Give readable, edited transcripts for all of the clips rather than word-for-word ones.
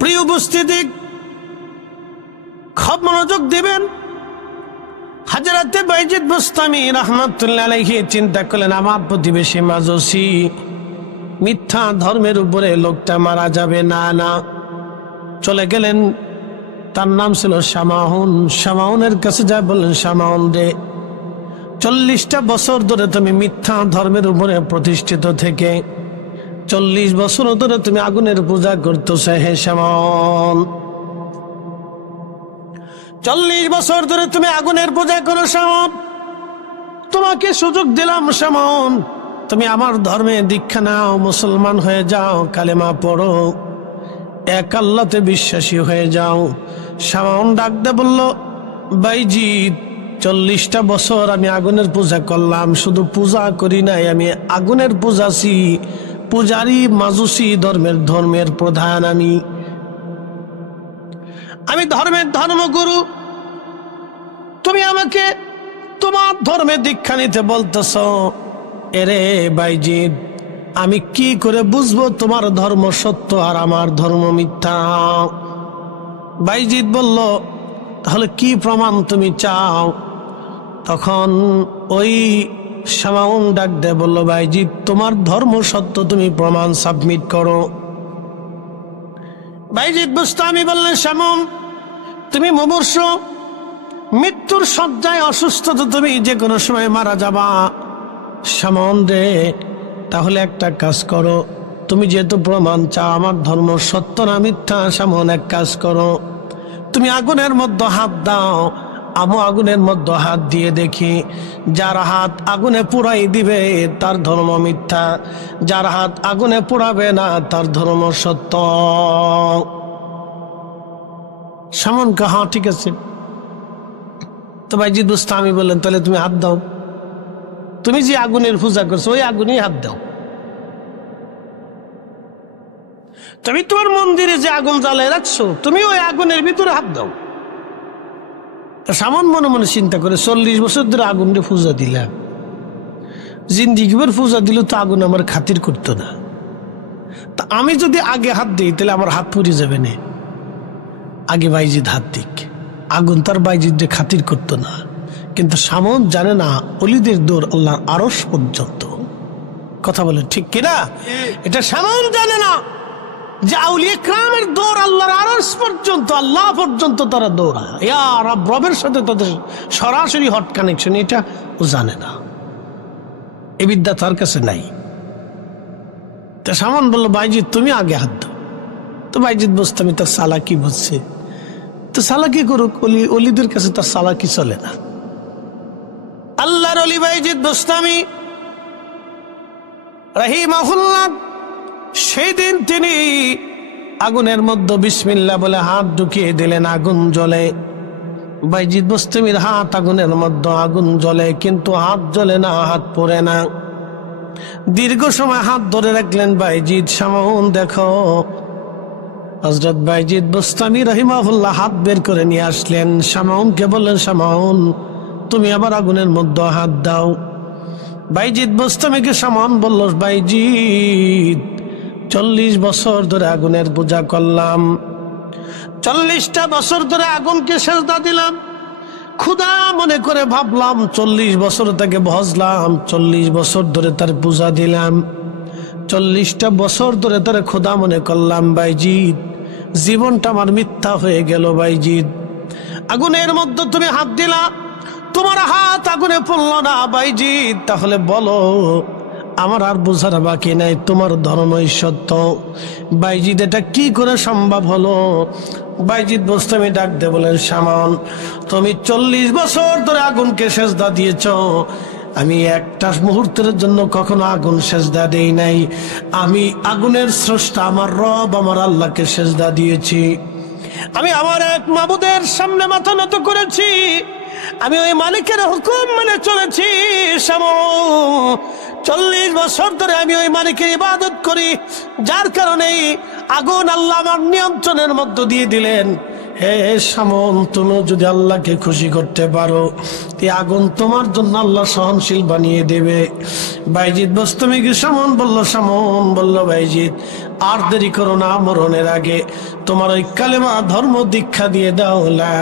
প্রিয় উপস্থিতি, খুব মনোযোগ দিবেন। হযরতে বাইজিদ বুস্তামি রাহমাতুল্লাহ আলাইহি চিন্তা করলেন, আমার প্রতিবেশী মাজুসি, মিথ্যা ধর্মের উপরে লোকটা মারা যাবে না। না, চলে গেলেন। তার নাম ছিল শামাউন। শামাউনের কাছে যা বললেন, শামাউন রে, 40টা বছর ধরে তুমি মিথ্যা ধর্মের উপরে প্রতিষ্ঠিত থেকে 40 বছর ধরে তুমি আগুনের পূজা করতেছো। হে শামাউন, 40 বছর ধরে তুমি আগুনের পূজা করো। শামাউন, তোমাকে সুযোগ দিলাম। শামাউন, তুমি আমার ধর্মে দীক্ষা নাও, মুসলমান হয়ে যাও, কালেমা পড়ো, এক আল্লাহতে বিশ্বাসী হয়ে যাও। শামাউন ডাক দে বলল, বাইজিদ, 40টা বছর আমি আগুনের পূজা করলাম, শুধু পূজা করি নাই, আমি আগুনের পূজাছি, পূজারি মাজুসি ধর্মের প্রধান। আমি ধর্মের ধর্মগুরু। তুমি আমাকে তোমার ধর্মে দীক্ষা নিতে বলতেছ। এরে বাইজিদ, আমি কি করে বুঝবো তোমার ধর্ম সত্য আর আমার ধর্ম মিথ্যা? বাইজিদ বলল, তাহলে কি প্রমাণ তুমি চাও? তখন ওই শামাউন ডাক দে বলল, বাইজিদ, তোমার ধর্ম সত্য, তুমি প্রমাণ সাবমিট করো। বাইজিদ বুস্তামি বললেন, শামাউন, তুমি মুমূর্ষু, মৃত্যুর শয্যায় অসুস্থ, তো তুমি যে কোনো সময় মারা যাবা। শামাউন রে, তাহলে একটা কাজ করো, তুমি যেহেতু প্রমাণ চাও আমার ধর্ম সত্য না মিথ্যা, শামাউন এক কাজ করো, তুমি আগুনের মধ্যে হাত দাও। আমি আগুনের মধ্যে হাত দিয়ে দেখি, যার হাত আগুনে পুড়াই দিবে তার ধর্ম মিথ্যা, যার হাত আগুনে পুড়াবে না তার ধর্ম সত্য। শামাউন কা, হ্যাঁ ঠিক আছে। তো বাইজিদ বুস্তামি বললেন, তাহলে তুমি হাত দাও, তুমি যে আগুনের পূজা করছো ওই আগুনেই হাত দাও। তুমি তোমার মন্দিরে যে আগুন জ্বালায় রাখছো, তুমি ওই আগুনের ভিতরে হাত দাও। শামাউন মনে মনে চিন্তা করে, 40 বছর ধরে আগুনের পূজা দিলাম, জিন্দিগিভর পূজা দিল তো আগুন আমার খাতির করতো না, তা আমি যদি আগে হাত দিই তাহলে আমার হাত পুড়ে যাবে না। আগে বাইজিদ হাত দিক, আগুন তার বাইজিদে খাতির করতো না। কিন্তু শামাউন জানে না ওলিদের দৌড় আল্লাহর আরশ পর্যন্ত। কথা বলে ঠিক কিনা? এটা শামাউন জানে না যে আউলিয়া কিরামের দৌড় আল্লাহর আরশ পর্যন্ত, আল্লাহ পর্যন্ত তারা দৌড়ায়। ইয়া রব, রবের সাথে তাদের সরাসরি হট কানেকশন, এটা ও জানে না, এই বিদ্যা তার কাছে নাই। তা শামাউন বলল, বাইজিদ তুমি আগে হাত দাও। তো বাইজিদ বুস্তামি তার সালাকি বুঝছে, তো সালাকি করুক, অলিদের কাছে তার সালাকি চলে না। আল্লাহর ওলি বাইজিদ বুস্তামি রাহিমাহুল্লাহ, সেই দিন তিনি আগুনের মধ্যে বিসমিল্লাহ বলে হাত ঢুকিয়ে দিলেন, আগুন জ্বলে। বাইজিদ বুস্তামির হাত আগুনের মধ্যে, আগুন জ্বলে, কিন্তু হাত জ্বলে না, হাত পড়ে না। দীর্ঘ সময় হাত ধরে রাখলেন বাইজিদ। শামাউন দেখো, হযরত বাইজিদ বুস্তামি রাহিমাহুল্লাহ হাত বের করে নিয়ে আসলেন। শামাউনকে বললেন, শামাউন তুমি আবার আগুনের মধ্যে হাত দাও। বাইজিদ বুস্তামিকে শামাউন বলল, বাইজিদ 40 বছর ধরে আগুনের পূজা করলাম, 40টা বছর ধরে আগুনকে সেজদা দিলাম, ক্ষুধা মনে করে ভাবলাম 40 বছর তাকে ভজলাম, 40 বছর ধরে তার পূজা দিলাম, 40টা বছর ধরে তার ক্ষুধা মনে করলাম। বাইজিদ, জীবনটা আমার মিথ্যা হয়ে গেল। বাইজিদ, আগুনের মধ্যে তুমি হাত দিলা, তোমার হাত আগুনে পড়ল না। বাইজিদ, তাহলে বলো, আমার আর বোঝার বাকি নাই, তোমার ধর্মই সত্য। বাইজিদ, এটা কি করে সম্ভব হলো? বাইজিদ বুস্তামি ডাক দে বলেন, শামাউন তুমি 40 বছর ধরে আগুনকে সেজদা দিয়েছ, আমি একটা মুহূর্তের জন্য কখনো আগুন সেজদা দেই নাই। আমি আগুনের স্রষ্টা আমার রব, আমার আল্লাহকে সেজদা দিয়েছি। আমি আমার এক মাবুদের সামনে মাথা নত করেছি, আমি ওই মালিকের হুকুম মেনে চলেছি। শামাউন 40 বছর ধরে আমি ওই মালিকের ইবাদত করি, যার কারণে আগুন আল্লাহ আমার নিয়ন্ত্রণের মধ্য দিয়ে দিলেন। হে শামন, তুমি যদি আল্লাহকে খুশি করতে পারো, এই আগুন তোমার জন্য আল্লাহ সহনশীল বানিয়ে দেবে। বাইজিদ বোস্তামি কি শামন বলল, শামন বলল, বাইজিদ আর দেরি করো না, মরণের আগে তোমার ওই কালেমা ধর্ম দীক্ষা দিয়ে দাও, লা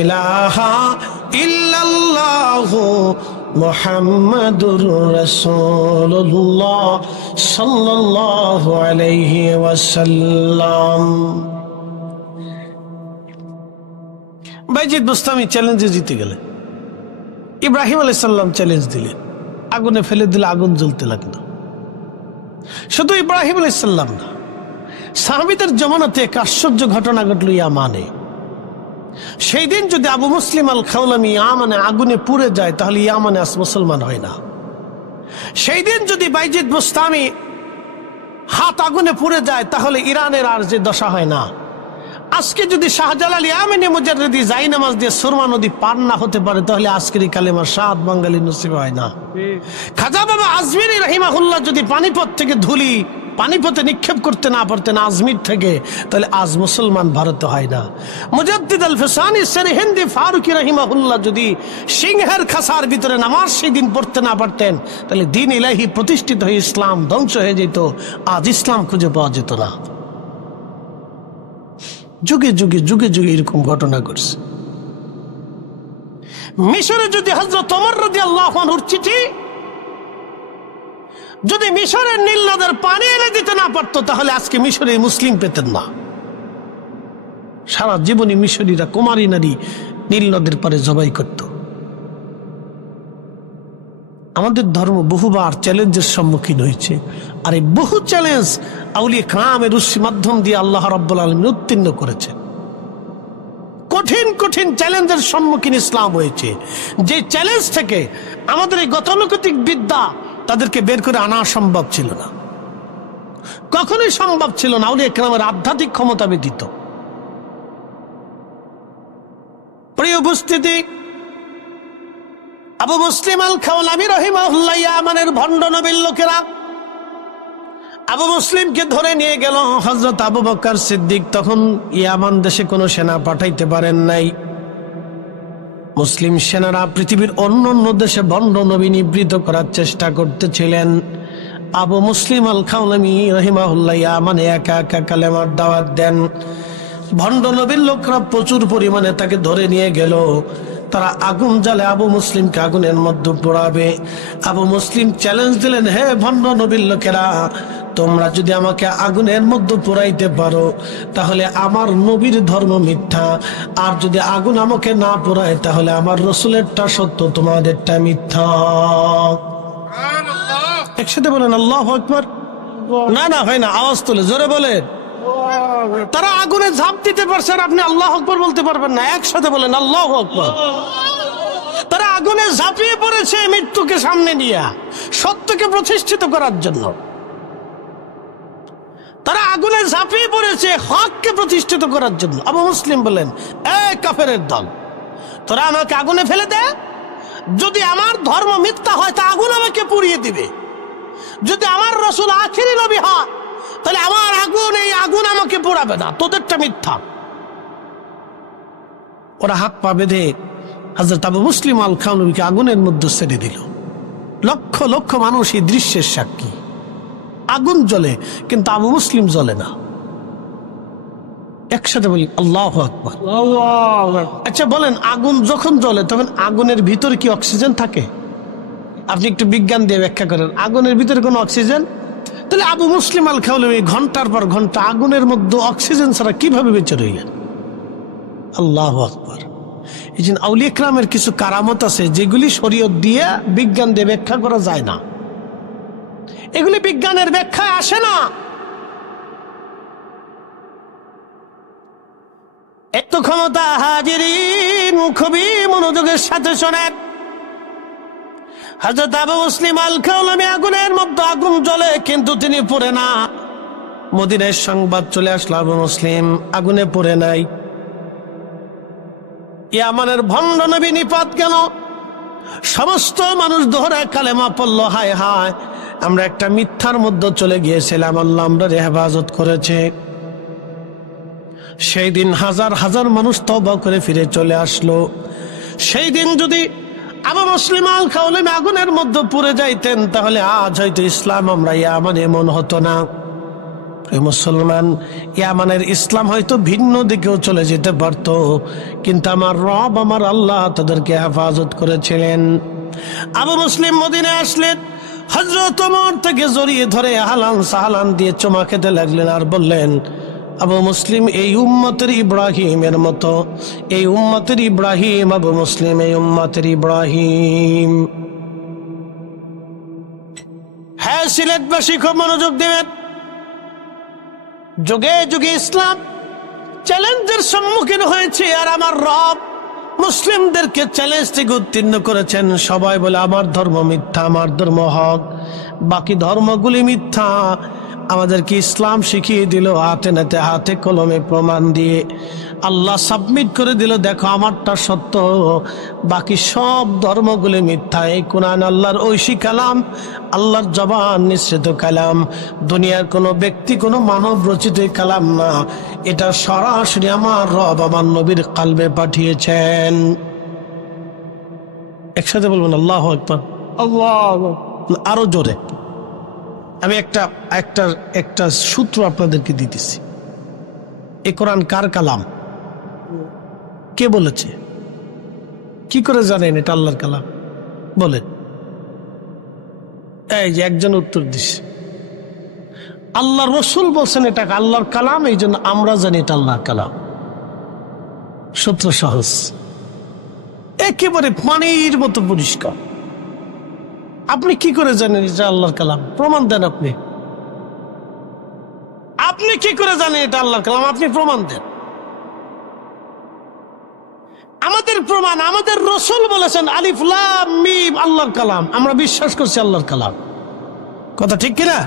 ইলাহা ইল্লাল্লাহু মুহাম্মাদুর রাসূলুল্লাহ সাল্লাল্লাহু আলাইহি ওয়াসাল্লাম। বাইজিদ বোস্তামি চ্যালেঞ্জে জিতে গেলেন। ইব্রাহিম আলাইহিস সালাম চ্যালেঞ্জ দিলেন, আগুনে ফেলে দিলে আগুন জ্বলতে লাগলো। শুধু ইব্রাহিম আলাইহিস সালাম না, সাহাবীদের জমানাতে এক আশ্চর্য ঘটনা ঘটল ইয়ামানে। সেই দিন যদি আবু মুসলিম আল খাওলামি ইয়ামানে আগুনে পুড়ে যায়, তাহলে ইয়ামানে আজ মুসলমান হয় না। সেই দিন যদি বাইজিদ বোস্তামি হাত আগুনে পুড়ে যায়, তাহলে ইরানের আর যে দশা হয় না। আজকে যদি শাহজালাল ইয়ামানি মুজাদ্দিদি জাই নামাজ দিয়ে সুরমা নদী পার না হতে পারে, তাহলে আজকের কালেমা সাত বাঙালি নসিব হয় না। খাজা বাবা আজমিরি রাহিমাহুল্লাহ যদি পানিপথ থেকে ধুলি পানিপথে নিক্ষেপ করতে না পারতেন আজমির থেকে, তাহলে আজ মুসলমান ভারতে হয় না। মুজাদ্দিদ আল ফিসানি সেরহিন্দি ফারুকি রাহিমাহুল্লাহ যদি সিংহের খাসার ভিতরে নামাজ সেই দিন পড়তে না পারতেন, তাহলে দ্বীন ইলাহি প্রতিষ্ঠিত হয়ে ইসলাম ধ্বংস হয়ে যেত, আজ ইসলাম খুঁজে পাওয়া যেত না। যুগে যুগে যুগে যুগে এরকম ঘটনা ঘটছে। মিশরে যদি হযরত ওমর রাদিয়াল্লাহু আনহুর চিঠি যদি মিশরের নীল নদের পানি এনে দিতে না পারতো, তাহলে আজকে মিশরে মুসলিম পেতেন না। সারা জীবনে মিশরীরা কুমারী নারী নীল নদের পারে জবাই করত। আমাদের ধর্ম বহুবার চ্যালেঞ্জের সম্মুখীন হয়েছে, আর এই বহু চ্যালেঞ্জ আউলিয়া কেরামের মাধ্যম দিয়ে আল্লাহ রাব্বুল আলামিন উত্তীর্ণ করেছে। কঠিন কঠিন চ্যালেঞ্জের সম্মুখীন ইসলাম হয়েছে, যে চ্যালেঞ্জ থেকে আমাদের এই গতানুগতিক বিদ্যা তাদেরকে বের করে আনা সম্ভব ছিল না, কখনোই সম্ভব ছিল না আউলিয়া কেরামের আধ্যাত্মিক ক্ষমতা ব্যতীত। প্রিয় উপস্থিতি, আবু মুসলিম আল খাওলামি রাহিমাহুল্লাহ ইয়ামানের ভণ্ড নবীর লোকেরা আবু মুসলিমকে ধরে নিয়ে গেল। হযরত আবু বকর সিদ্দিক তখন ইয়ামান দেশে কোনো সেনা পাঠাইতে পারেন নাই। মুসলিম সেনারা পৃথিবীর অন্য অন্য দেশে ভণ্ড নবী নিবৃত করার চেষ্টা করতেছিলেন। আবু মুসলিম আল খাওলামি রাহিমাহুল্লাহ ইয়ামানে একা একা কালেমার দাওয়াত দেন। ভণ্ড নবীর লোকরা প্রচুর পরিমাণে তাকে ধরে নিয়ে গেল। তারা আগুন জ্বালে আবু মুসলিমকে আগুনের মধ্যে পোড়াবে। আবু মুসলিম চ্যালেঞ্জ দিলেন, হে ভণ্ড নবীর লোকেরা, তোমরা যদি আমাকে আগুনের মধ্যে পোড়াইতে পারো, তাহলে আমার নবীর ধর্ম মিথ্যা, আর যদি আগুন আমাকে না পোড়ায়, তাহলে আমার রসুলেরটা সত্য, তোমাদেরটা মিথ্যা। একসাথে বলেন আল্লাহু আকবার। না না হয় না, আওয়াজ তুলে জোরে বলেন। তারা আগুনে ঝাঁপ দিতে পারছে, আর আপনি আল্লাহু আকবার বলতে পারবেন না। একসাথে বলেন আল্লাহু আকবার। তারা আগুনে ঝাঁপিয়ে পড়েছে মৃত্যুকে সামনে নিয়ে, সত্যকে প্রতিষ্ঠিত করার জন্য। তারা আগুনে ঝাঁপিয়ে পড়েছে হককে প্রতিষ্ঠিত করার জন্য। আবু মুসলিম বলেন, এই কাফেরের দল, তোরা আমাকে আগুনে ফেলে দে, যদি আমার ধর্ম মিথ্যা হয় তা আগুন আমাকে পুড়িয়ে দিবে। যদি আমার রাসূল আখিরি নবী হয়, তাহলে আমার আগুন, এই আগুন আমাকে পোড়াবে না, তোদেরটা মিথ্যা। ওরা হাত পা বেঁধে হযরত আবু মুসলিম আল খাওলামিকে আগুনের মধ্যে ছেড়ে দিল। লক্ষ লক্ষ মানুষ এই দৃশ্যের সাক্ষী। আগুন জ্বলে, কিন্তু আবু মুসলিম জ্বলে না। একসাথে বলি আল্লাহু আকবার। আচ্ছা বলেন, আগুন যখন জ্বলে তখন আগুনের ভিতরে কি অক্সিজেন থাকে? আপনি একটু বিজ্ঞান দিয়ে ব্যাখ্যা করেন, আগুনের ভিতরে কোনো অক্সিজেন? তাহলে আবু মুসলিম আল খাওলামি ঘন্টার পর ঘন্টা আগুনের মধ্যে অক্সিজেন ছাড়া কিভাবে বেঁচে রইলেন? আল্লাহু আকবার। এই জন্য আউলিয়া কেরামের কিছু কারামত আছে যেগুলি শরীয়ত দিয়ে বিজ্ঞান দিয়ে ব্যাখ্যা করা যায় না, এগুলি বিজ্ঞানের ব্যাখ্যায় আসে না। এত ক্ষমতা হাজিরিন, খুবই মনোযোগের সাথে শোনেন। হযরত আবু মুসলিম আল খাওলামি আগুনের মধ্যে আগুন জ্বলে, কিন্তু তিনি পড়ে না। মদিনায় সংবাদ চলে আসলো আবু মুসলিম আগুনে পড়ে নাই। ইয়ামানের ভণ্ড নবী নিপাত গেল। সমস্ত মানুষ দোহরায় কালেমা পড়ল, হায় হায়, আমরা একটা মিথ্যার মধ্যে চলে গিয়েছিলাম, আল্লাহ আমরা হেফাজত করেছে। সেই দিন হাজার হাজার মানুষ তওবা করে ফিরে চলে আসলো। সেই দিন যদি আবু মুসলিম আল খাওলামি আগুনের মধ্যে পুড়ে যাইতেন, তাহলে আজ হয়তো ইসলাম আমরা ইয়ামানে এমন হতো না। মুসলমান, ইয়ামানের ইসলাম হয়তো ভিন্ন দিকেও চলে যেতে পারত, কিন্তু আমার রব, আমার আল্লাহ তাদেরকে হেফাজত করেছিলেন। আবু মুসলিম মদিনায় আসলেন, হযরত ওমর থেকে জড়িয়ে ধরে হালান সাহালান দিয়ে চুমা খেতে লাগলেন আর বললেন, আবু মুসলিম এই উম্মতের ইব্রাহিমের মতো, এই উম্মতের ইব্রাহিম, আবু মুসলিম এই উম্মতের ইব্রাহিম। হ্যাঁ, সিলেটবাসী খুব মনোযোগ দেবেন। যুগে যুগে ইসলাম চ্যালেঞ্জের সম্মুখীন হয়েছে, আর আমার রব মুসলিমদেরকে চ্যালেঞ্জ থেকে উত্তীর্ণ করেছেন। সবাই বলে আমার ধর্ম মিথ্যা, আমার ধর্ম হক, বাকি ধর্মগুলি মিথ্যা। আমাদেরকে ইসলাম শিখিয়ে দিল হাতে নাতে, হাতে কলমে প্রমাণ দিয়ে। আল্লাহ সাবমিট করে দিল, দেখো আমারটা সত্য, বাকি সব ধর্মগুলি মিথ্যা। এই কোরআন আল্লাহর ঐশী কালাম, আল্লাহর জবান নিঃসৃত কালাম, দুনিয়ার কোনো ব্যক্তি, কোনো মানব রচিত কালাম না। এটা সরাসরি আমার রব আমার নবীর কালবে পাঠিয়েছেন। একসাথে বলবেন আল্লাহু আকবার। আল্লাহ, আরো জোরে। আমি একটা সূত্র আপনাদেরকে দিতেছি। এই কোরআন কার কালাম? কে বলেছে? কি করে জানেন এটা আল্লাহর কালাম? বলেন। এই যে একজন উত্তর দিছে, আল্লাহ রসুল বলছেন এটা আল্লাহর কালাম, এই জন্য আমরা জানি এটা আল্লাহর কালাম। সূত্র সহজ, একেবারে পানির মতো পরিষ্কার। আপনি কি করে জানেন এটা আল্লাহর কালাম? প্রমাণ দেন। আপনি কি করে জানেন এটা আল্লাহর কালাম? আপনি প্রমাণ দেন। আমাদের প্রমাণ, আমাদের রাসূল বলেছেন আলিফ লাম মিম আল্লাহর কালাম, আমরা বিশ্বাস করছি আল্লাহর কালাম। কথা ঠিক কিনা?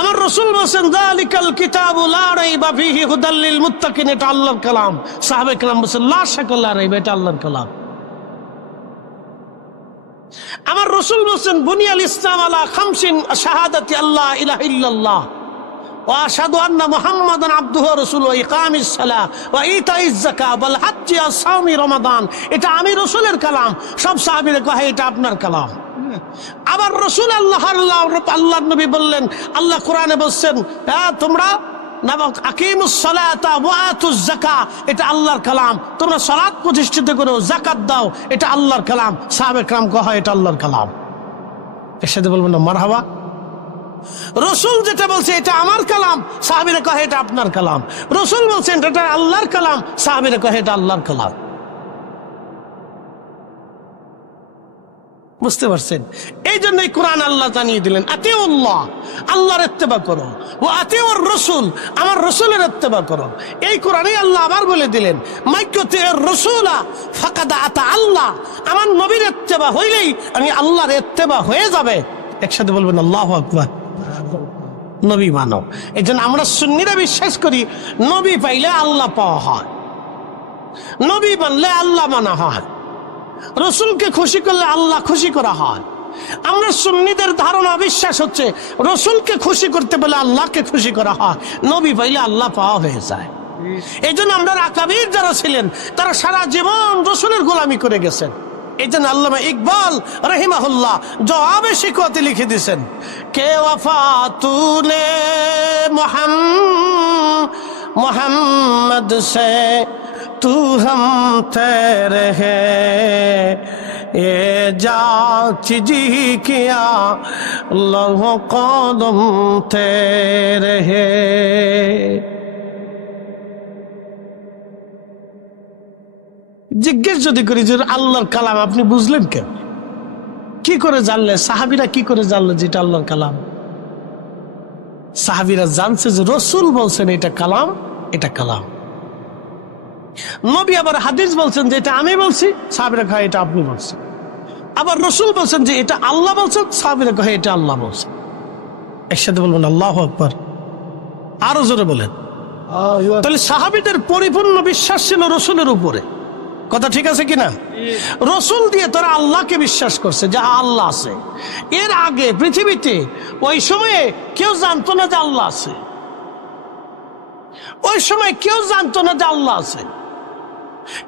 আমার রাসূল বলেছেন যালিকাল কিতাবু লা রাইবা ফীহি হুদাল লিল মুত্তাকিন, এটা আল্লাহর কালাম। সাহাবায়ে কেরাম বলেছেন লা শাক্কা লা রাইবা, এটা আল্লাহর কালাম। আমার রাসূল বলেছেন বুনিয়াল ইসলাম আলা খামসিন শাহাদাতি আল্লাহ ইলাহা ইল্লাল্লাহ ওয়া আশহাদু আন্না মুহাম্মাদান আবদুহু ওয়া রাসূলুহু ওয়া ইকামিস সালাহ ওয়া ইতাইজ যাকাত ওয়াল হজ্জ ওয়া সাওমি রমাদান, এটা আমি রাসূলের কালাম। সব সাহাবীরা কয় এটা আপনার কালাম। আবার রাসূল আল্লাহর নবী বললেন, আল্লাহ কোরআনে বলছেন তোমরা আকিমুস সালাতা ওয়া আতুজ যাকাত, এটা আল্লাহর কালাম। তোমরা সালাত প্রতিষ্ঠিত করো, যাকাত দাও, এটা আল্লাহর কালাম। সাহাবায়ে কেরাম কয় এটা আল্লাহর কালাম। এর সাথে বলবেন না মারহাবা। রাসূল যেটা বলছে এটা আমার কালাম, সাহাবীরা কয় এটা আপনার কালাম। রাসূল বলছেন এটা আল্লাহর কালাম, সাহাবীরা কয় এটা আল্লাহর কালাম। বুঝতে পারছেন? এই জন্যই কোরআন আল্লাহ জানিয়ে দিলেন আতিউল্লাহ, আল্লাহর ইত্তেবা করো, ওয়া আতিউর রাসূল, আমার রাসূলের ইত্তেবা করো। এই কোরআনে আল্লাহ আবার বলে দিলেন মাইয়াতির রাসূলা ফাকাদ আতা আল্লাহ, আমার নবীর ইত্তেবা হইলেই আমি আল্লাহর ইত্তেবা হয়ে যাবে। একসাথে বলবেন আল্লাহু আকবার। নবী মানো। এই জন্য আমরা সুন্নিরা বিশ্বাস করি নবী পাইলে আল্লাহ পাওয়া হয়, নবী মানলে আল্লাহ মানা হয়, রসুলকে খুশি করলে আল্লাহ খুশি করা হয়। আমরা সুন্নিদের ধারণা বিশ্বাস হচ্ছে রসুলকে খুশি করতে বলে আল্লাহকে খুশি করা হয়, নবী পাইলে আল্লাহ পাওয়া হয়ে যায়। এই জন্য আমরা আকাবির যারা ছিলেন তারা সারা জীবন রসুলের গোলামি করে গেছেন। এই জন্য আল্লামা ইকবাল রহিমাহুল্লাহ জবাবে শিকওয়াতে লিখে দিয়েছেন, কে ওয়াফা তুনে মোহাম্মদ সে तू हम तेरे है ये जाच जी किया लहो कदम तेरे है। জিজ্ঞেস যদি করি যে আল্লাহর কালাম আপনি বুঝলেন কেন, কি করে জানলেন? সাহাবীরা কি করে জানলেন যেটা আল্লাহর কালাম? সাহাবীরা জানছে যে রাসূল বলছেন এটা কালাম, এটা কালাম। নবী আবার হাদিস বলছেন যে এটা আমি বলছি, সাহাবীরা কয় এটা আপনি বলছেন। আবার রাসূল বলছেন যে এটা আল্লাহ বলছেন, সাহাবীরা কয় এটা আল্লাহ বলছেন। একসাথে বলবেন আল্লাহু আকবার। আরো জোরে বলেন। তাহলে সাহাবীদের পরিপূর্ণ বিশ্বাস ছিল রাসূলের উপরে। কথা ঠিক আছে কিনা? রাসূল দিয়ে তারা আল্লাহকে বিশ্বাস করছে যে আল্লাহ আছে। এর আগে পৃথিবীতে ওই সময়ে কেউ জানতো না যে আল্লাহ আছে। ওই সময় কেউ জানতো না যে আল্লাহ আছে।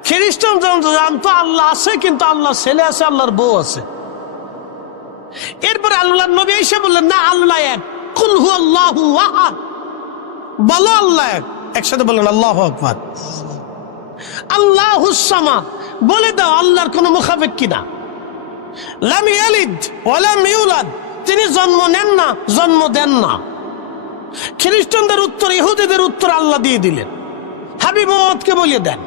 খ্রিস্টান জানতো আল্লাহ আছে, কিন্তু আল্লাহ ছেলে আছে, আল্লাহর বউ আছে। এরপরে আল্লাহর নবী এসে বললেন, না, আল্লাহ এক, কুল হুয়াল্লাহু আহাদ, বলো আল্লাহ এক। একসাথে বলেন আল্লাহু আকবার। আল্লাহুস সামাদ, বলে দাও আল্লাহর কোনো মুখাপেক্ষ কিনা। লাম ইয়ালিদ ওয়া লাম ইউলাদ, তিনি জন্ম নেন না, জন্ম দেন না। খ্রিস্টানদের উত্তর, ইহুদিদের উত্তর আল্লাহ দিয়ে দিলেন। হাবিব মুহাম্মদকে বলিয়ে দেন।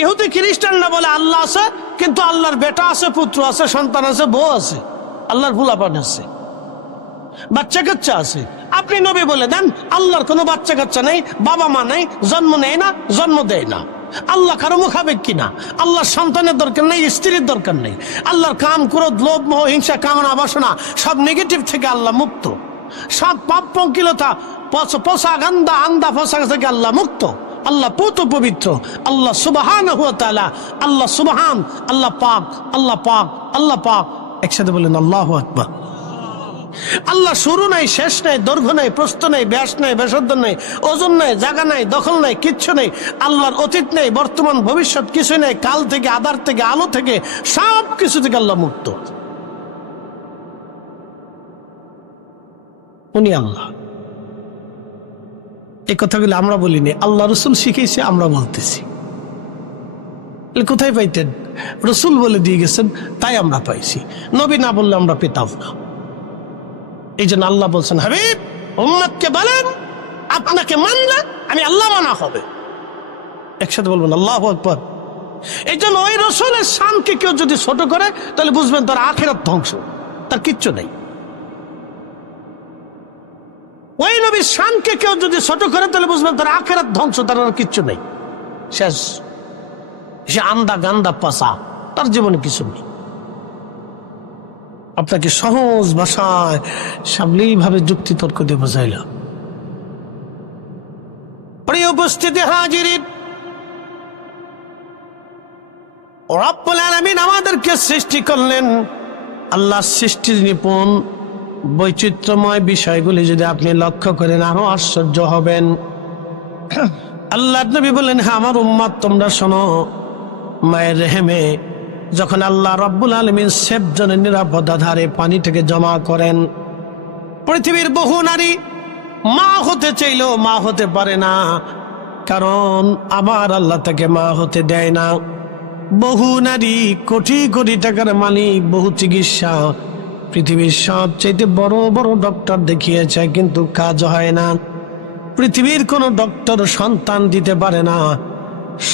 ইহুদি খ্রিস্টানরা বলে আল্লাহ আছে, কিন্তু আল্লাহর বেটা আছে, পুত্র আছে, সন্তান আছে, বউ আছে, আল্লাহর ফুলাপান আছে, বাচ্চা কাচ্চা আছে। আপনি নবী বলে দেন আল্লাহর কোনো বাচ্চা কাচ্চা নেই, বাবা মা নেই, জন্ম নেয় না, জন্ম দেয় না। আল্লাহ কারো মুখাপেক্ষ কিনা। আল্লাহর সন্তানের দরকার নেই, স্ত্রীর দরকার নেই। আল্লাহর কাম, ক্রোধ, লোভ, মোহ, হিংসা, কামনা, বাসনা সব নেগেটিভ থেকে আল্লাহ মুক্ত। সব পাপ, পঙ্কিলতা, পোষা গান্দা, আন্দা পোশাক থেকে আল্লাহ মুক্ত। আল্লাহ পুত পবিত্র, আল্লাহ সুবহানাহু ওয়া তাআলা, আল্লাহ সুবহান, আল্লাহ পাক, আল্লাহ পাক, আল্লাহ পাক। একসাথে বলেন আল্লাহু আকবার। আল্লাহ শুরু নাই, শেষ নাই, দৈর্ঘ্য নাই, প্রস্থ নাই, ব্যাস নাই, ব্যাসার্ধ নাই, ওজন নাই, জায়গা নাই, দখল নাই, কিচ্ছু নেই। আল্লাহর অতীত নেই, বর্তমান, ভবিষ্যৎ কিছু নেই। কাল থেকে, আধার থেকে, আলো থেকে, সব কিছু থেকে আল্লাহ মুক্ত। উনি আল্লাহ। এই কথাগুলো আমরা বলিনি, আল্লাহ রসুল শিখেছে, আমরা বলতেছি। কোথায় পাইতেন? রসুল বলে দিয়ে গেছেন, তাই আমরা পাইছি। নবী না বললে আমরা পেতাম না। এই জন্য আল্লাহ বলছেন, হাবিব উম্মতকে বলেন আপনাকে মানলে আমি আল্লাহ মানা হবে। একসাথে বলবেন আল্লাহু আকবার। এই জন্য ওই রসুলের শানকে কেউ যদি ছোট করে, তাহলে বুঝবেন তার আখিরাত ধ্বংস, তার কিচ্ছু নেই। ওই নবীর শানকে কেউ যদি ছোট করে, তাহলে বুঝবেন তার আখিরাত ধ্বংস, তার আর কিচ্ছু নেই, শেষ। সে আন্দা গান্দা পাসা, তার জীবনে কিছু নেই। আপনাকে সহজ ভাষায় সাবলীল ভাবে যুক্তি তর্ক দিয়ে বোঝাইলাম। প্রিয় উপস্থিতি হাজিরিন, রব্বুল আলামিন আমাদেরকে সৃষ্টি করলেন। আল্লাহ সৃষ্টির নিপুণ বৈচিত্র্যময় বিষয়গুলি যদি আপনি লক্ষ্য করেন, আরো আশ্চর্য হবেন। আল্লাহ নবী বললেন, হ্যাঁ আমার উম্মত তোমরা শোনো, মায়ের রেহেমে যখন আল্লাহ রব্বুল আলামিন 7 জনের নিরাপদাধারে পানিটাকে জমা করেন, পৃথিবীর বহু নারী মা হতে চাইলেও মা হতে পারে না, কারণ আমার আল্লাহ তাকে মা হতে দেয় না। বহু নারী কোটি কোটি টাকার মালিক, বহু চিকিৎসা, পৃথিবীর সবচেয়ে বড় বড় ডক্টর দেখিয়েছে, কিন্তু কাজ হয় না। পৃথিবীর কোন ডক্টর সন্তান দিতে পারে না।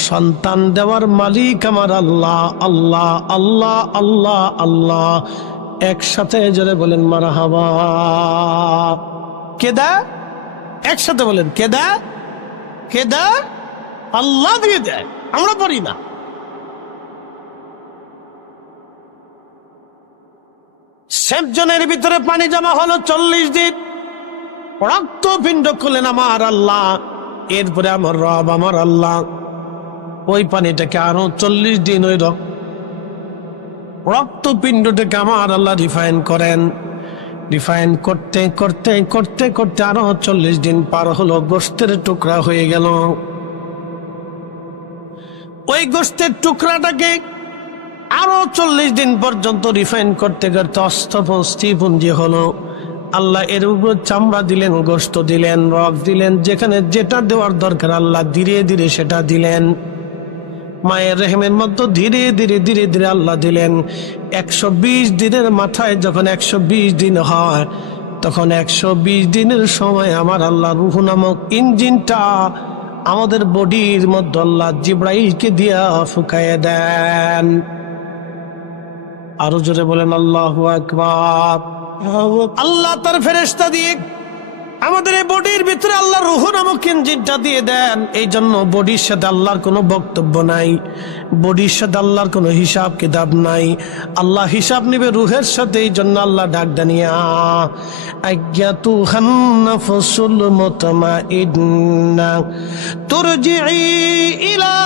সন্তান দেওয়ার মালিক আমার আল্লাহ, আল্লাহ, আল্লাহ, আল্লাহ, আল্লাহ। একসাথে জোরে বলেন মারহাবা। কে দেয়? একসাথে বলেন, কে দেয়? কে দেয়? আল্লাহ দিয়ে দেয়, আমরা পারি না। সেবজনের ভিতরে পানি জমা হলো 40 দিন, রক্তপিণ্ড খুলেন আমার আল্লাহ। এরপরে আমার রব আমার আল্লাহ ওই পানিটাকে আরো 40 দিন ওই রক্তপিণ্ডটাকে আমার আল্লাহ রিফাইন করেন। রিফাইন করতে করতে করতে করতে আরো 40 দিন পার হলো, গোশতের টুকরা হয়ে গেল। ওই গোশতের টুকরাটাকে আরো 40 দিন পর্যন্ত রিফাইন করতে করতে অস্থিপুঞ্জি হলো। আল্লাহ এর উপর চামড়া দিলেন, গোশত দিলেন, রক দিলেন, যেখানে যেটা দেওয়ার দরকার আল্লাহ ধীরে ধীরে সেটা দিলেন। মায়ের রেহেমের মধ্যে ধীরে ধীরে ধীরে ধীরে আল্লাহ দিলেন। 120 দিনের মাথায় যখন 120 দিন হয়, তখন 120 দিনের সময় আমার আল্লাহ রূহ নামক ইঞ্জিনটা আমাদের বডির মধ্যে আল্লাহ জিব্রাইলকে দিয়া ফুকাইয়ে দেন। আরো জোরে বলেন আল্লাহু আকবার। আল্লাহ তার ফেরেশতা দিয়ে আমাদের এই বডির ভিতরে আল্লাহ রূহ নামক ইঞ্জিনটা দিয়ে দেন। এই জন্য বডির সাথে আল্লাহর কোনো বক্তব্য নাই, বডির সাথে আল্লাহর কোনো হিসাব কিতাব নাই। আল্লাহ হিসাব নিবে রূহের সাথে। এই জন্য আল্লাহ ডাক দানিয়া আজ্ঞাতুহান নাফসুল মুতমাইন্না তুরজিই ইলা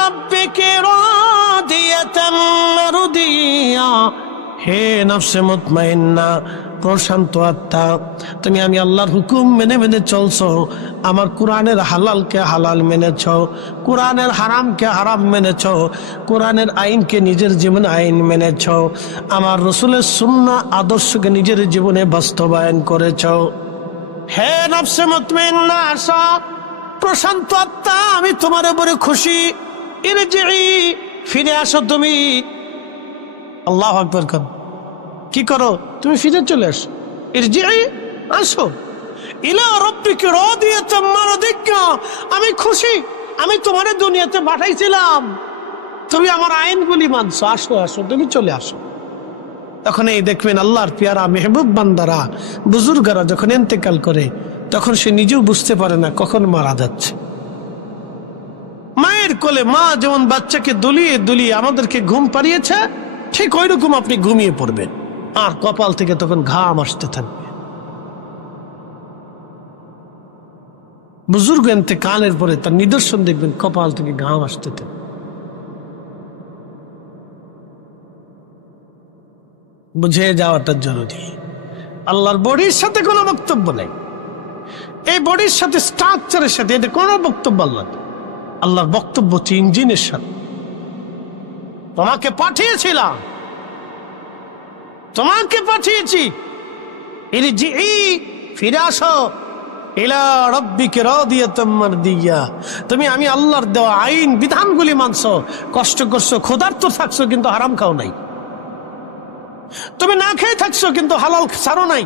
রাব্বিকি রাদিয়াতাম মারদিয়া। হে নফসে মুতমাইন্না, প্রশান্ত আত্মা, তুমি আমি আল্লাহর হুকুম মেনে মেনে চলছো, আমার কোরআনের হালালকে হালাল মেনেছ, কোরআনের হারামকে হারাম মেনেছ, কোরআনের আইনকে নিজের জীবনে আইন মেনেছ, আমার রসুলের সুন্নাহ আদর্শকে নিজের জীবনে বাস্তবায়ন করেছ। হে নফসে মুতমাইন্না, আসো, প্রশান্ত আত্মা, আমি তোমার উপরে খুশি। ইরজিই, ফিরে আসো তুমি। আল্লাহু আকবার। কি করো? তুমি ফিরে চলে আসো। ইরজিই, আসো। ইলা রাব্বিকা রাদিয়াতাম মারদিয়া, আমি খুশি, আমি তোমার দুনিয়াতে পাঠাইছিলাম, তুমি আমার আইনগুলি মানছো, আসো আসো, তুমি চলে আসো। তখন এই দেখবেন আল্লাহর পেয়ারা মেহবুব বান্দারা, বুজুর্গরা যখন ইন্তেকাল করে, তখন সে নিজেও বুঝতে পারে না কখন মারা যাচ্ছে। মায়ের কোলে মা যেমন বাচ্চাকে দুলিয়ে দুলিয়ে আমাদেরকে ঘুম পাড়িয়েছে, ঠিক ওই রকম আপনি ঘুমিয়ে পড়বেন, আর কপাল থেকে তখন ঘাম আসতে থাকবে। বুজুর্গ ইন্তেকালের পরে তার নিদর্শন দেখবেন, কপাল থেকে ঘাম আসতে থাকবে। বুঝে যাওয়াটা জরুরি। আল্লাহর বডির সাথে কোনো বক্তব্য নেই, এই বডির সাথে, স্ট্রাকচারের সাথে এটা কোনো বক্তব্য আল্লাহ। আল্লাহর বক্তব্য হচ্ছে ইঞ্জিনের সাথে। তোমাকে পাঠিয়েছিলাম, তোমাকে পাঠিয়েছি, ইরজিই, ফিরে আসো, ইলা রাব্বিকা রাদিয়াতাম মারদিয়া, তুমি আমি আল্লাহর দেওয়া আইন বিধানগুলি মানছো, কষ্ট করছো, ক্ষুধার্ত থাকছো কিন্তু হারাম খাও নাই, তুমি না খেয়ে থাকছো কিন্তু হালাল ছাড়ো নাই,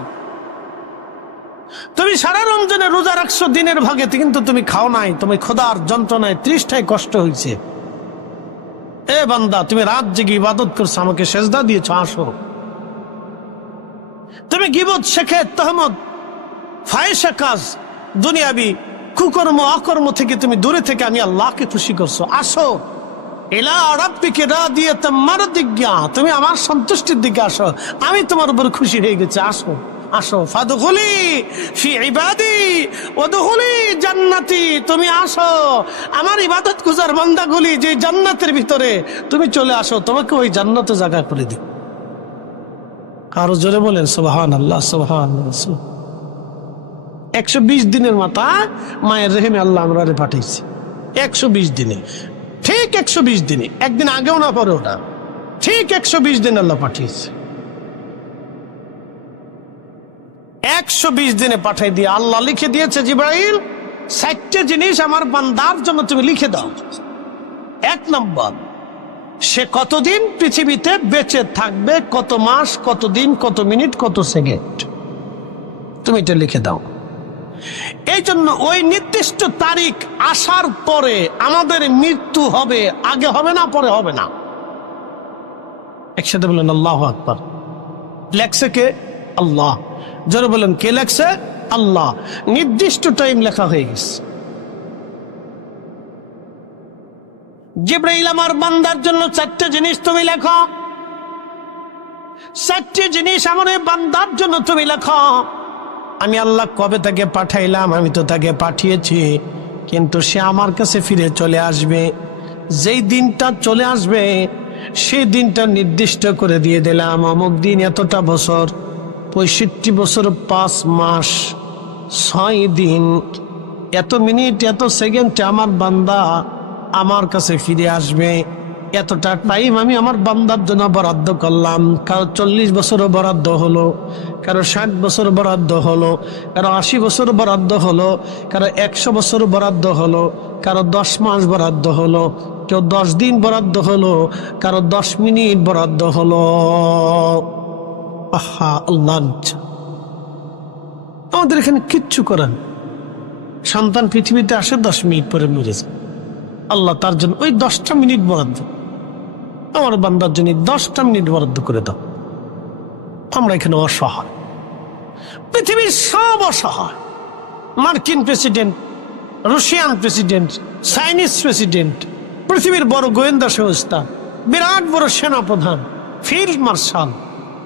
তুমি সারা রমজানে রোজা রাখছো দিনের ভাগে কিন্তু তুমি খাও নাই, তুমি ক্ষুধার যন্ত্রণায় তৃষ্ণায় কষ্ট হয়েছে। এ বান্দা, তুমি রাত জেগে ইবাদত করছো, আমাকে সেজদা দিয়েছো, আসো। তুমি গীবত, শেখে, তহমত, ফাহিশা কাজ, দুনিয়াবি কুকর্ম অকর্ম থেকে তুমি দূরে থেকে আমি আল্লাহকে খুশি করছো, আসো। ইলা রাব্বিকা রাদিয়াতাম মারদিয়া, তুমি আমার সন্তুষ্টির দিকে আসো, আমি তোমার উপর খুশি হয়ে গেছি, আসো আসো। ফাদখুলি ফি ইবাদি ওয়াদখুলি জান্নাতি, তুমি আসো আমার ইবাদত গুজার বান্দাগুলি যে জান্নাতের ভিতরে, তুমি চলে আসো, তোমাকে ওই জান্নাতে জায়গা করে দিই। আরো জোরে বলেন সুবহানাল্লাহ, সুবহানাল্লাহ। 120 দিনের মাথা মায়ের রেহেমে আল্লাহ আমরা পাঠাইছি, 120 দিনে, ঠিক 120 দিনে, একদিন আগেও না পরেও না, ঠিক 120 দিন আল্লাহ পাঠিয়েছে। 120 দিনে পাঠাই দিয়ে আল্লাহ লিখে দিয়েছে, জিবরাইল 4টে জিনিস আমার বান্দার জন্য তুমি লিখে দাও। 1 নম্বর, সে কতদিন পৃথিবীতে বেঁচে থাকবে, কত মাস, কত দিন, কত মিনিট, কত সেকেন্ড, তুমি এটা লিখে দাও। এই জন্য ওই নির্দিষ্ট তারিখ আসার পরে আমাদের মৃত্যু হবে, আগে হবে না, পরে হবে না। একসাথে বলেন আল্লাহু আকবার। লেখছে কে? আল্লাহ। জোরে বলেন, কে লেখছে? আল্লাহ। নির্দিষ্ট টাইম লেখা হয়ে গেছে। জিবরাইল, আমার বান্দার জন্য 4টে জিনিস তুমি লেখো, 4টে জিনিস আমার বান্দার জন্য তুমি লেখো। আমি আল্লাহ কবে তাকে পাঠাইলাম? আমি তো তাকে পাঠিয়েছি, কিন্তু সে আমার কাছে ফিরে চলে আসবে। যেই দিনটা চলে আসবে সেই দিনটা নির্দিষ্ট করে দিয়ে দিলাম, অমুক দিন এতটা বছর, 65 বছর 5 মাস 6 দিন, এত মিনিট, এত সেকেন্ডে আমার বান্দা আমার কাছে ফিরে আসবে। এতটা টাইম আমি আমার বান্দার জন্য বরাদ্দ করলাম। কারো 40 বছরও বরাদ্দ হলো, কারো 60 বছর বরাদ্দ হলো, কারো 80 বছর বরাদ্দ হলো, কারো 100 বছর বরাদ্দ হলো, কারো 10 মাস বরাদ্দ হলো, কেউ 10 দিন বরাদ্দ হলো, কারো 10 মিনিট বরাদ্দ হলো। আহা, আল্লাহ আমাদের এখানে কিচ্ছু করেন। সন্তান পৃথিবীতে আসে 10 মিনিট পরে মরে যায়, আল্লাহ তার জন্য ওই 10টা মিনিট বরাদ্দ, আমার বান্দার জন্য 10টা মিনিট বরাদ্দ করে দাও। আমরা এখানে অসহায়, পৃথিবীর সব অসহায়। মার্কিন president, Russian president, Chinese president, পৃথিবীর বড় গোয়েন্দা সংস্থা, বিরাট বড় সেনাপ্রধান, ফিল্ড মার্শাল,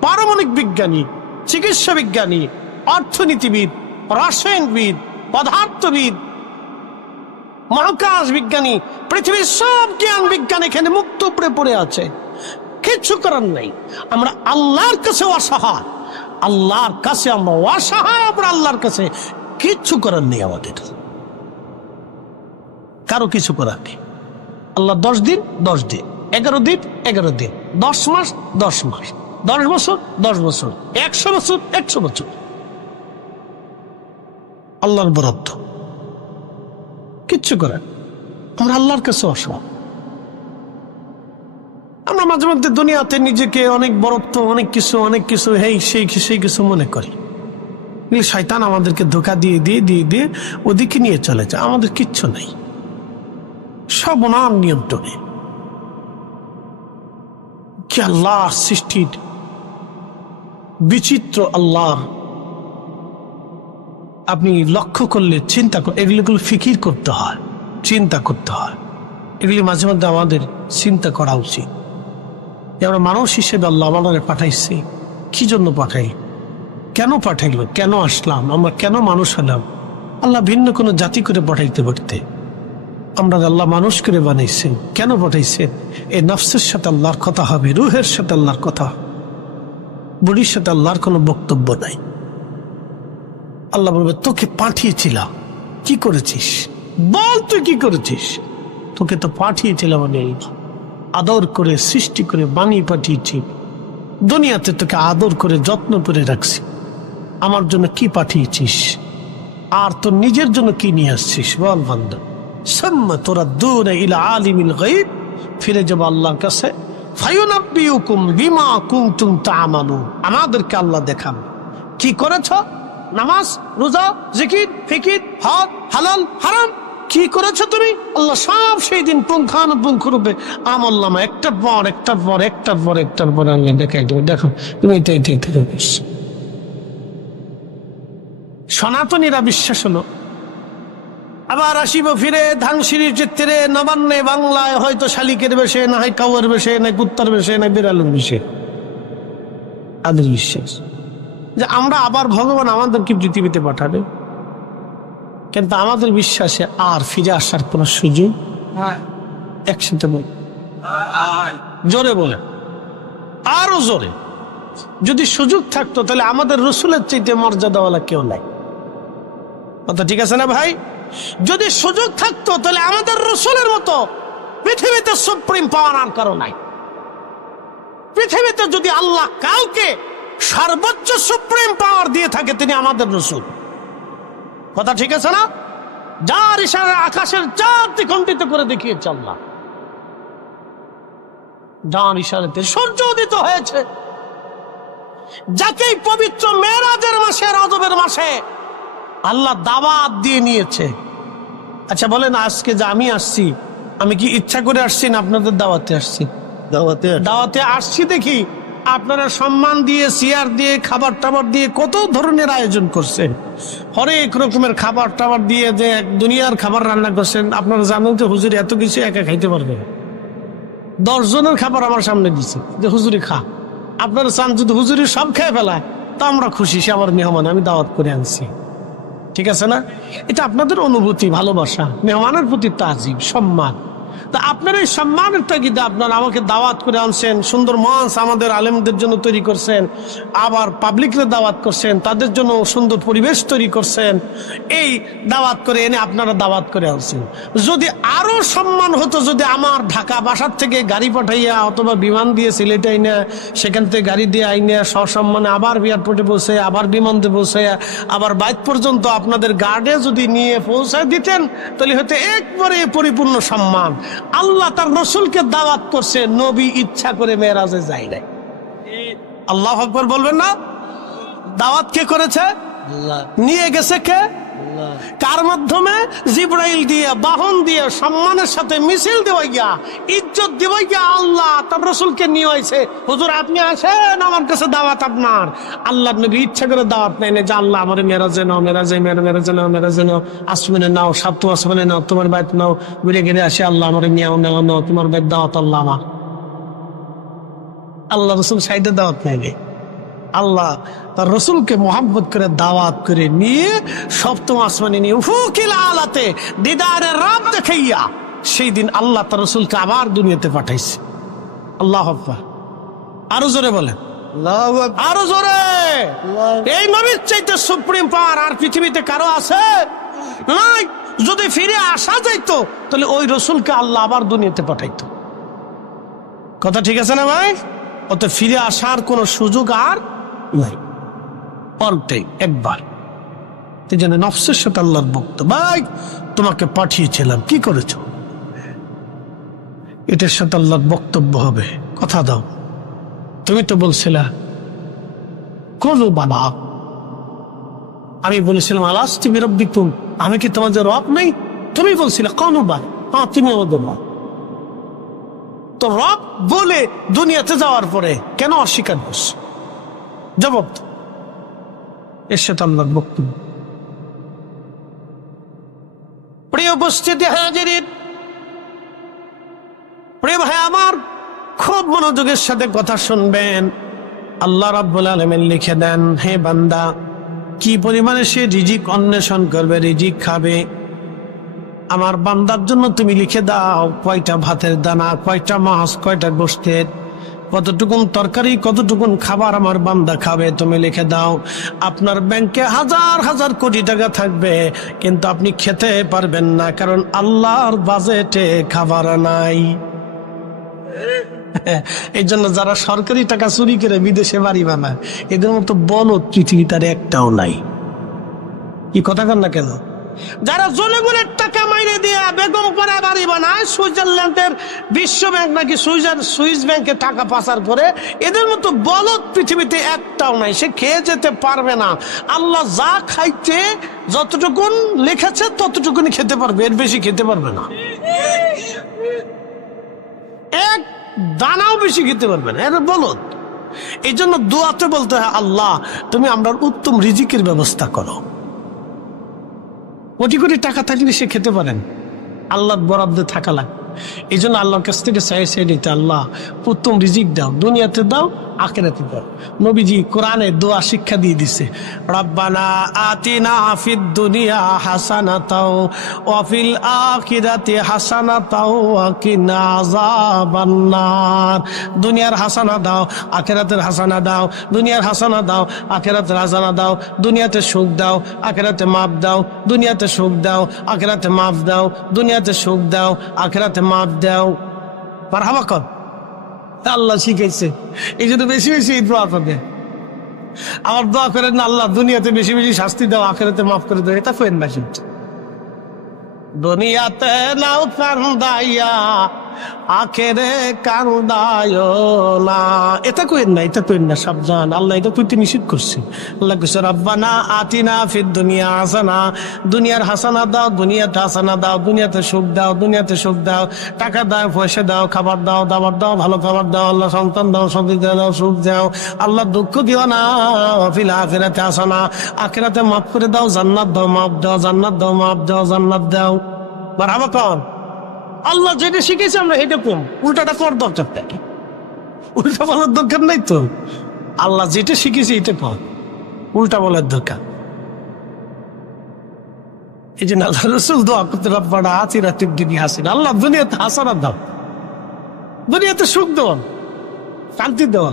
পারমাণবিক বিজ্ঞানী, চিকিৎসা বিজ্ঞানী, অর্থনীতিবিদ, রসায়নবিদ, পদার্থবিদ, মহাকাশ বিজ্ঞানী, পৃথিবীর সব জ্ঞান বিজ্ঞান এখানে মুক্ত উপরে পড়ে আছে। কিচ্ছু করার নাই। আমরা আল্লাহর কাছে অসহায়, আল্লাহর কাছে আমরা অসহায়, আমরা আল্লাহর কাছে কিচ্ছু করার নেই আমাদের, কারো কিছু করার নেই। আল্লাহ 10 দিন 10 দিন, 11 দিন 11 দিন, 10 মাস 10 মাস, 10 বছর 10 বছর, 100 বছর 100 বছর, আল্লাহর বরাদ্দ, কিচ্ছু করার। আমরা আল্লাহর কাছে অসহায়। আমরা মাঝে মধ্যে দুনিয়াতে নিজেকে অনেক বড়ত্ব, অনেক কিছু সেই কিছু মনে করি। শয়তান আমাদেরকে ধোঁকা দিয়ে দিয়ে দিয়ে দিয়ে ওদিকে নিয়ে চলে যায়। আমাদের কিচ্ছু নাই, সব ওনার নিয়ন্ত্রণে। কি আল্লাহর সৃষ্টির বিচিত্র! আল্লাহর আপনি লক্ষ্য করলে চিন্তা এগুলো ফিকির করতে হয়, চিন্তা করতে হয়। এগুলি মাঝে মধ্যে আমাদের চিন্তা করা উচিত। আমরা মানুষ হিসেবে আল্লাহ আমাদের পাঠাইছি, কি জন্য পাঠাই, কেন পাঠাইলো, কেন আসলাম, আমরা কেন মানুষ হলাম? আল্লাহ ভিন্ন কোনো জাতি করে পাঠাইতে পারতে, আমরা আল্লাহ মানুষ করে বানাইছেন। কেন পাঠাইছেন? এই নফসের সাথে আল্লাহর কথা হবে, রুহের সাথে আল্লাহর কথা, বুড়ির সাথে আল্লাহর কোনো বক্তব্য নাই। আল্লাহ বলবে, তোকে পাঠিয়েছিলাম, কি করেছিস বল, তুই কি করেছিস? তোকে তো পাঠিয়েছিলাম আমি আদর করে, সৃষ্টি করে বানিয়ে পাঠিয়েছি দুনিয়াতে, তোকে আদর করে যত্ন করে রাখছি। আমার জন্য কি পাঠিয়েছিস? আর তোর নিজের জন্য কি নিয়ে আসছিস বল বান্দা? সাম্মা তুরাদ্দুনা ইলা আলিমিল গায়ব, ফিরে যাব আল্লাহর কাছে। ফায়ুনাব্বিউকুম বিমা কুনতুম তা'মালুন, আমাদেরকে আল্লাহ দেখান কি করেছ, নামাজ, রোজা, জিকির, ফিকির, হজ, হালাল, হারাম, কি করেছো তুমি? আল্লাহ সব সেই দিন পুঙ্খানুপুঙ্খরূপে আমলনামা একটার পর একটার পর একটার পর একটার পর আল্লাহ দেখাই দেবে, দেখো তুমি এটা এটা এটা করছো। সনাতনীরা বিশ্বাস হলো আবার আসিব ফিরে ধানসিঁড়ির চিত্রে নবান্নে বাংলায়, হয়তো শালিকের বেশে, না হয় কাউয়ের বেশে, না কুত্তার বেশে, না বিড়ালের বেশে। তাদের বিশ্বাস যে আমরা আবার ভগবান আমাদেরকে পৃথিবীতে পাঠাবে, কিন্তু আমাদের বিশ্বাসে আর ফিরে আসার কোন সুযোগ। একসাথে বল, জোরে বলে, আরো জোরে। যদি সুযোগ থাকতো তাহলে আমাদের রসুলের চাইতে মর্যাদাওয়ালা কেউ নাই। কথা ঠিক আছে না ভাই? যদি সুযোগ থাকতো তাহলে আমাদের রসুলের মতো পৃথিবীতে সুপ্রিম পাওয়ার আর কারো নাই। পৃথিবীতে যদি আল্লাহ কাউকে সর্বোচ্চ সুপ্রিম পাওয়ার দিয়ে থাকে, তিনি আমাদের রসুল। কথা ঠিক আছে না? যার ইশারা আকাশের চাঁদ দ্বিখণ্ডিত করে দেখিয়েছে আল্লাহ, যার ইশারাতে সূর্য উদিত হয়েছে, যাকেই পবিত্র মেরাজের মাসে, রজবের মাসে আল্লাহ দাওয়াত দিয়ে নিয়েছে। আচ্ছা বলেন, আজকে যে আমি আসছি, আমি কি ইচ্ছা করে আসছি না আপনাদের দাওয়াতে আসছি? দাওয়াতে আসছি দেখি আপনারা সম্মান দিয়ে, চেয়ার দিয়ে, খাবার টাবার দিয়ে কত ধরনের আয়োজন করছেন, হরেক রকমের খাবার টাবার দিয়ে যে দুনিয়ার খাবার রান্না করছেন। আপনারা জানেন যে হুজুর এত কিছু একা খাইতে পারবে না। 10 জনের খাবার আমার সামনে দিচ্ছে যে হুজুরি খা। আপনারা চান যদি হুজুরি সব খেয়ে ফেলায়, তা আমরা খুশি, সে আমার মেহমান, আমি দাওয়াত করে আনছি। ঠিক আছে না? এটা আপনাদের অনুভূতি, ভালোবাসা, মেহমানের প্রতি তাজিম, সম্মান। তা আপনার এই সম্মানের তাগিদে আপনারা আমাকে দাওয়াত করে আনছেন, সুন্দর মঞ্চ আমাদের আলেমদের জন্য তৈরি করছেন, আবার পাবলিকরে দাওয়াত করছেন, তাদের জন্য সুন্দর পরিবেশ তৈরি করছেন। এই দাওয়াত করে এনে আপনারা দাওয়াত করে আনছেন। যদি আরো সম্মান হতো, যদি আমার ঢাকা বাসার থেকে গাড়ি পাঠাইয়া অথবা বিমান দিয়ে সিলেটে আইনা, সেখান থেকে গাড়ি দিয়ে আইনা সসম্মানে আবার এয়ারপোর্টে পৌঁছে, আবার বিমানতে পৌঁছে, আবার বাইত পর্যন্ত আপনাদের গার্ডে যদি নিয়ে পৌঁছায় দিতেন, তাহলে হয়তো একবারে পরিপূর্ণ সম্মান। আল্লাহ তার রসুলকে দাওয়াত করছে, নবী ইচ্ছা করে মেরাজে যায় নাই। আল্লাহু আকবার বলবেন না? দাওয়াত কে করেছে? নিয়ে গেছে কে? কার মাধ্যমে? জিবরাইল দিয়ে, বাহন দিয়ে, সম্মানের সাথে মিছিল দেওয়া গিয়া, ইজ্জত দেওয়া গিয়া আল্লাহ তার রসুলকে নিয়ে হয়েছে। হুজুর আপনি আসেন, আমার কাছে দাওয়াত আপনার। আল্লাহ নবী ইচ্ছা করে দাওয়াত নেয় না যে আল্লাহ আমার মেরাজে নাও, মেরাজে নাও, আসমানে নাও, সাতু আসমানে নাও, তোমার বাইত নাও, ঘুরে ঘিরে আসে আল্লাহ আমার নিয়াও নাও, তোমার বাইত দাওয়াত আল্লাহ আমার। আল্লাহ রসুল সাইডে দাওয়াত নেয়। আল্লাহ তার রসুলকে মোহাম্মত করে দাওয়াত করে নিয়ে সপ্তম আসমানে নিয়ে উফুকিল আলাতে দিদারের রব দেখাইয়া সেই দিন আল্লাহ তার রসুলকে আবার দুনিয়াতে পাঠাইছে। আল্লাহু আকবার। আরো জোরে বলেন, আরো জোরে। এই নবীর চাইতে সুপ্রিম পাওয়ার আর পৃথিবীতে কারো আছে? নাই। যদি ফিরে আসা যাইতো তাহলে ওই রসুলকে আল্লাহ আবার দুনিয়াতে পাঠাইতো। কথা ঠিক আছে না ভাই? ওতে ফিরে আসার কোন সুযোগ আর নাই, পাল্টাই একবার। এই জন্য নফসের সাথে আল্লাহর ভক্ত, ভাই তোমাকে পাঠিয়েছিলাম, কি করেছো? এটার সাথে আল্লাহর বক্তব্য হবে, কথা দাও। তুমি তো বলছিলা কলু বাবা, আমি বলেছিলাম আলাস্তি বিরব্বিকুম, আমি কি তোমাদের রব নাই? তুমি বলছিলে কলু বা, হ্যাঁ তুমি আমাদের রব। তো রব বলে দুনিয়াতে যাওয়ার পরে কেন অস্বীকার করছো? জবাব তো। এর সাথে আল্লাহর বক্তব্য। প্রিয় উপস্থিতি হাজিরিন, প্রিয় ভাই আমার, খুব মনোযোগের সাথে কথা শুনবেন। আল্লাহ রাব্বুল আলামিন লিখে দেন, হে বান্দা, কি পরিমাণে সে রিজিক অন্বেষণ করবে, রিজিক খাবে। আমার বান্দার জন্য তুমি লিখে দাও কয়টা ভাতের দানা, কয়টা মাছ, কয়টা গোশতের, কতটুকুন তরকারি, কতটুকুন খাবার আমার বান্দা খাবে, তুমি লিখে দাও। আপনার ব্যাংকে হাজার হাজার কোটি টাকা থাকবে, কিন্তু আপনি খেতে পারবেন না, কারণ আল্লাহর বাজেটে খাবার নাই। এই জন্য যারা সরকারি টাকা চুরি করে বিদেশে বাড়ি বানায়, এদের মতো বলদ পৃথিবীতে আর একটাও নাই। কি কথা কন না কেন? যারা জনগণের টাকা মাইনে দিয়ে বেগম করে বাড়ি বানায়, সুইজারল্যান্ডের বিশ্ব ব্যাংক নাকি সুইস ব্যাংকে টাকা পাচার করে, এদের মতো বলদ পৃথিবীতে একটাও নাই। সে খেয়ে যেতে পারবে না। আল্লাহ যা খাইতে যতটুকুন লিখেছে ততটুকুনি খেতে পারবে, এর বেশি খেতে পারবে না। এক দানাও বেশি খেতে পারবে না, এর বলদ। এই জন্য দোয়াতে বলতে হয়, আল্লাহ তুমি আমরা উত্তম রিজিকের ব্যবস্থা করো। কোটি কোটি টাকা থাকলে সে খেতে পারেন, আল্লাহর বরাদ্দে থাকা লাগে। এই জন্য আল্লাহর কাছ থেকে চাই নিতে, আল্লাহ উত্তম রিজিক দাও, দুনিয়াতে দাও, আখিরাতে দাও। নবীজি কোরআনে দোয়া শিক্ষা দিয়ে দিছে, রব্বানা আতিনা ফিদ দুনিয়া হাসানাতাও ওয়া ফিল আখিরাতি হাসানাতাও ওয়া কিনা আযাবান্নার। দুনিয়ার হাসানা দাও, আখিরাতের হাসানা দাও, দুনিয়ার হাসানা দাও, আখিরাতের হাসানা দাও, দুনিয়াতে সুখ দাও, আখিরাতে মাফ দাও, দুনিয়াতে সুখ দাও, আখিরাতে মাফ দাও, দুনিয়াতে সুখ দাও, আখিরাতে মাফ দাও। মারহাবা কর। আল্লাহ শিখাইছে, এই জন্য বেশি বেশি দোয়া করবে। আমার দোয়া করেন না, আল্লাহ দুনিয়াতে বেশি বেশি শাস্তি দাও, আখিরাতে মাফ করে দাও, এটা করেন না। দুনিয়াতে নাও কান্দাইয়া, আখেরে কান্দায় না, এটা কইেন না, এটা কইেন না, সাবধান। আল্লাহ এটা কইতে নিষেধ করছে। আল্লাহ কইছে রব্বানা আতিনা ফিদ দুনিয়া হাসানা, দুনিয়ার হাসানা দাও, দুনিয়াতে হাসানা দাও, দুনিয়াতে সুখ দাও, দুনিয়াতে সুখ দাও, টাকা দাও, পয়সা দাও, খাবার দাও, দাবার দাও, ভালো খাবার দাও, আল্লাহ সন্তান দাও, সন্তান দাও, সুখ দাও, আল্লাহ দুঃখ দিও না। ফিল আখিরাতে হাসানা, আখিরাতে মাফ করে দাও, জান্নাত দাও, মাফ দাও, জান্নাত দাও, মাফ দাও, জান্নাত দাও। মারহাবা কর। আল্লাহ যেটা শিখেছে আমরা এটা কম, উল্টাটা কর দরকার থাকে, উল্টা বলার দরকার নাই তো। আল্লাহ যেটা শিখেছে এটা কর, উল্টা বলার দরকার। এই জন্য আল্লাহ রসুল দোয়া করতে, রব্বানা আতিনা ফিদ দুনিয়া হাসানা, আল্লাহ দুনিয়াতে হাসানা দাও, দুনিয়াতে সুখ দাও, শান্তি দাও।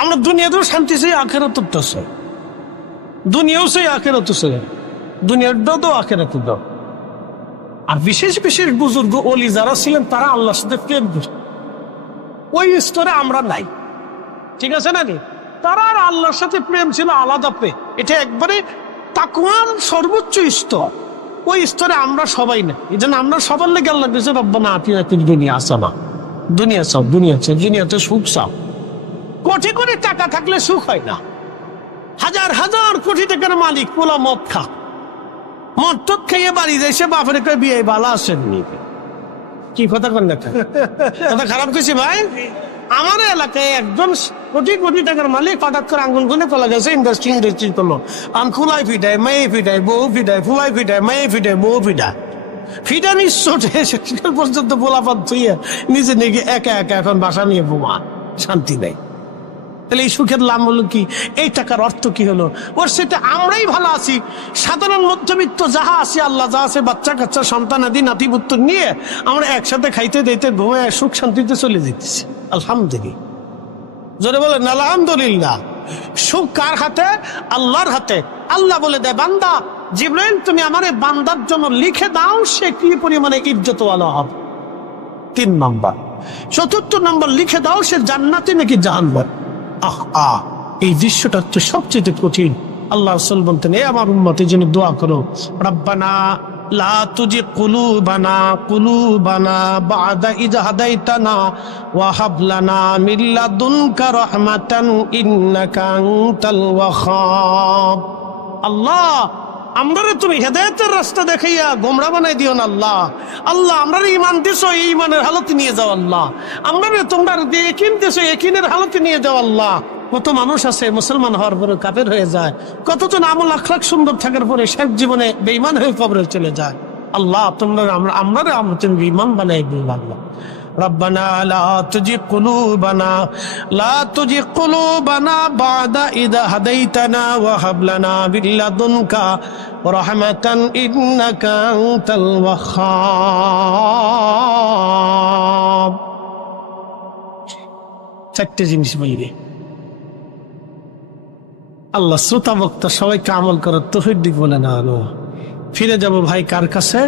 আমরা দুনিয়াতেও শান্তি চাই, আখিরাতেও তো চাই, দুনিয়াও চাই, আখিরাতেও চাই, দুনিয়ার দাও তো আখিরাতে দাও। আর বিশেষ বিশেষ বুজুর্গ ওলি যারা ছিলেন, তারা আল্লাহর সাথে প্রেম করত, ওই স্তরে আমরা নাই, ঠিক আছে নাকি? তারা আর আল্লাহর সাথে প্রেম ছিল আলাদা প্রেম, এটা একবারে তাকওয়ার সর্বোচ্চ স্তর। ওই স্তরে আমরা সবাই না। এই জন্য আমরা সবার লেগে আল্লাহ বলছে রব্বানা আতিনা ফিদ দুনিয়া হাসানা, দুনিয়া চাও, দুনিয়া চাও, দুনিয়াতে সুখ চাও। কোটি কোটি টাকা থাকলে সুখ হয় না। হাজার হাজার কোটি টাকার মালিক পোলা মদ খা, মদ টদ খেয়ে বাড়ি যায়, সে বাপরে কয় বিয়ে ভালো আসেননি। কি কথা কন না, কথা খারাপ করছি ভাই? আমার এলাকায় একজন কোটি কোটি টাকার মালিক হঠাৎ করে আঙ্গুল গুনে চলে গেছে, ইন্ডাস্ট্রি করলো। আম ফুলাই ফিটায়, মেয়ে ফিটায়, বউ ফিটায়, ফুলাই ফিটায়, মেয়ে ফিটায়, বউ ফিটায়, ফিটানি চোটে শেষ পর্যন্ত পোলাপাত ধুয়ে নিজে নিজে একা একা এখন বাসা নিয়ে বোমা, শান্তি নেই। তাহলে এই সুখের লাভ হলো কি? এই টাকার অর্থ কি হলো? ওর সেটা আমরাই ভালো আছি, সাধারণ মধ্যবিত্ত যাহা আছি, আল্লাহ যা আছে, বাচ্চা কাচ্চা, সন্তান আদি নাতিপুত্র নিয়ে আমরা একসাথে খাইতে দিতে ঘুমায় সুখ শান্তিতে চলে যেতেছি, আলহামদুলিল্লাহ। জোরে বলেন আলহামদুলিল্লাহ। সুখ কার হাতে? আল্লাহর হাতে। আল্লাহ বলে দেয়, বান্দা জিবরাইল তুমি আমার এই বান্দার জন্য লিখে দাও সে কি পরিমাণে ইজ্জতওয়ালা হবে। 3 নম্বর। 4র্থ নম্বর, লিখে দাও সে জান্নাতে নাকি জাহান্নামে। এই দৃশ্যটা তো সবচেয়ে কঠিন। আল্লাহ রাসূল বলতেন, এ আমার উম্মতের জন্য দোয়া করো, রব্বানা লা তুজিগ কুলুবানা বা'দা ইয হাদাইতানা ওয়া হাব লানা মিন লাদুনকা রাহমাতান ইন্নাকা আনতাল ওয়াহ্হাব। আল্লাহ আমরারে তুমি হেদায়েতের রাস্তা দেখাইয়া গোমরা বানাই দিও না আল্লাহ। আল্লাহ আমরারে ঈমান দিছো, এই ঈমানের হালতে নিয়ে যাও আল্লাহ। আমরারে তোমরা ইয়াকিন দিছো, ইয়াকিনের হালতে নিয়ে যাও আল্লাহ। কত মানুষ আছে মুসলমান হওয়ার পরে কাফের হয়ে যায়, কতজন আমল আখলাক সুন্দর থাকার পরে শেষ জীবনে বেঈমান হয়ে কবরে চলে যায়। আল্লাহ তোমরা আমরা তুমি ঈমান বানাই দিও আল্লাহ। ربنا لا تزغ قلوبنا بعد إذ هديتنا وهب لنا من لدنك رحمة إنك أنت الوهاب। 4টে জিনিস বলি। আল্লাহ শ্রোতা বক্তা সবাইকে আমল করার তৌফিক দিক বলে না। ফিরে যাব ভাই কার কাছে?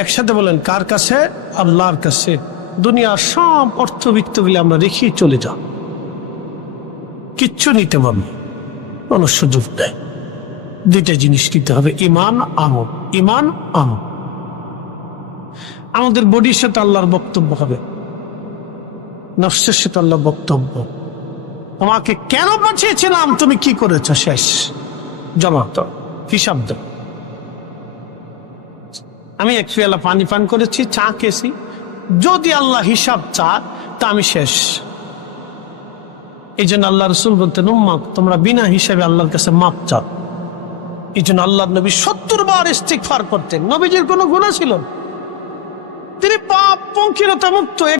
একসাথে বলেন, কার কাছে? আল্লাহর কাছে। দুনিয়ার সব অর্থবিত্তগুলি আমরা রেখেই চলে যাব, কিচ্ছু নিতে পারবো কোনো সুযোগ নেই। 2টা জিনিস নিতে হবে, ঈমান আমল। ঈমান আমল। আমাদের বডির সাথে আল্লাহর বক্তব্য হবে, নফসের সাথে আল্লাহর বক্তব্য। তোমাকে কেন পাঠিয়েছিলাম, তুমি কি করেছ, শেষ জমা তো হিসাব দাও। আমি 1 পেয়ালা পানি পান করেছি, চা খেয়েছি, যদি আল্লাহ হিসাব চা তা আমি শেষ। এই জন্য আল্লাহ রাসূল বলতেন, উম্মত তোমরা বিনা হিসাবে আল্লাহর কাছে মাপ চাও। এই জন্য আল্লাহ নবী 70 বার ইস্তিগফার করতেন। নবীজির কোনো গুনাহ ছিল না, তিনি পাপ পঙ্কিলতা মুক্ত।